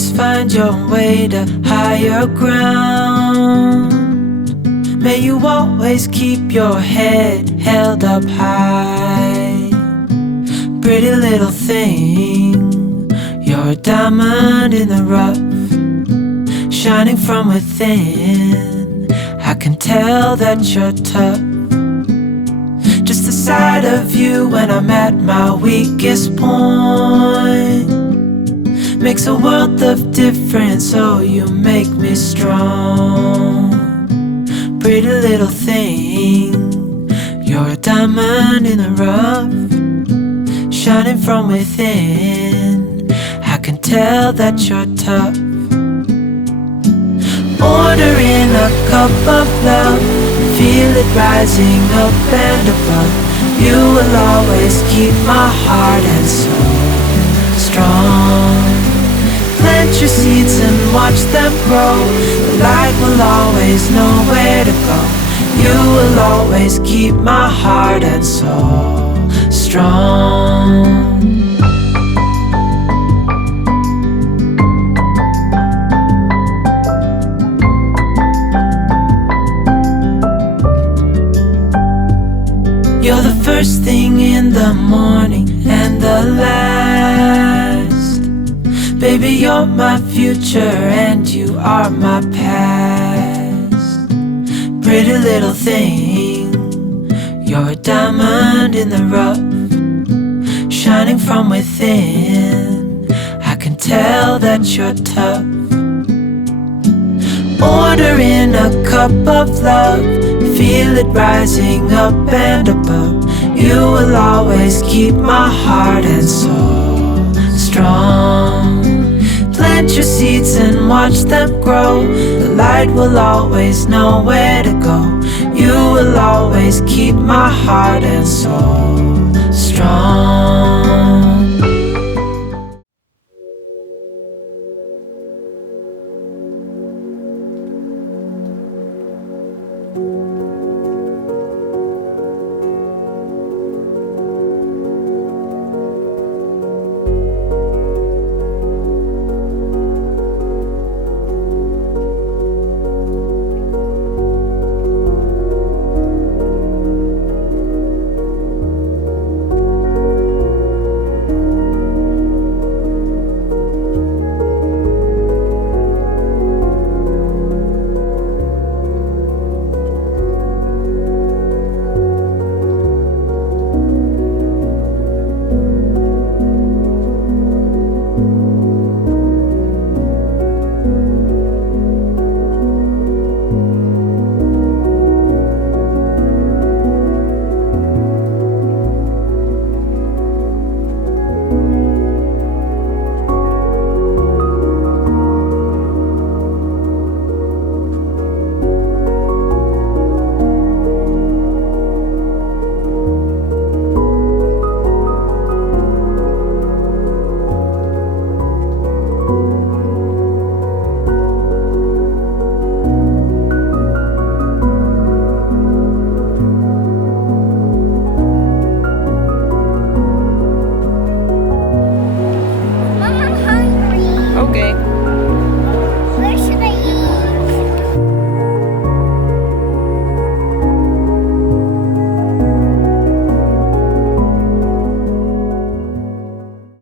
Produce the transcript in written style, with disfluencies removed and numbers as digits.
always find your way to higher ground. May you always keep your head held up high. Pretty little thing, you're a diamond in the rough, shining from within. I can tell that you're tough. Just the sight of you when I'm at my weakest point makes a world of difference, oh you make me strong. Pretty little thing, you're a diamond in the rough, shining from within. I can tell that you're tough. Order in a cup of love, feel it rising up and above. You will always keep my heart and soul strong. Plant your seeds and watch them grow. The light will always know where to go. You will always keep my heart and soul strong. You're the first thing in the morning and the last. Baby, you're my future and you are my past. Pretty little thing, you're a diamond in the rough, shining from within. I can tell that you're tough. Order in a cup of love, feel it rising up and above. You will always keep my heart and soul strong. Plant your seeds and watch them grow. The light will always know where to go. You will always keep my heart and soul strong.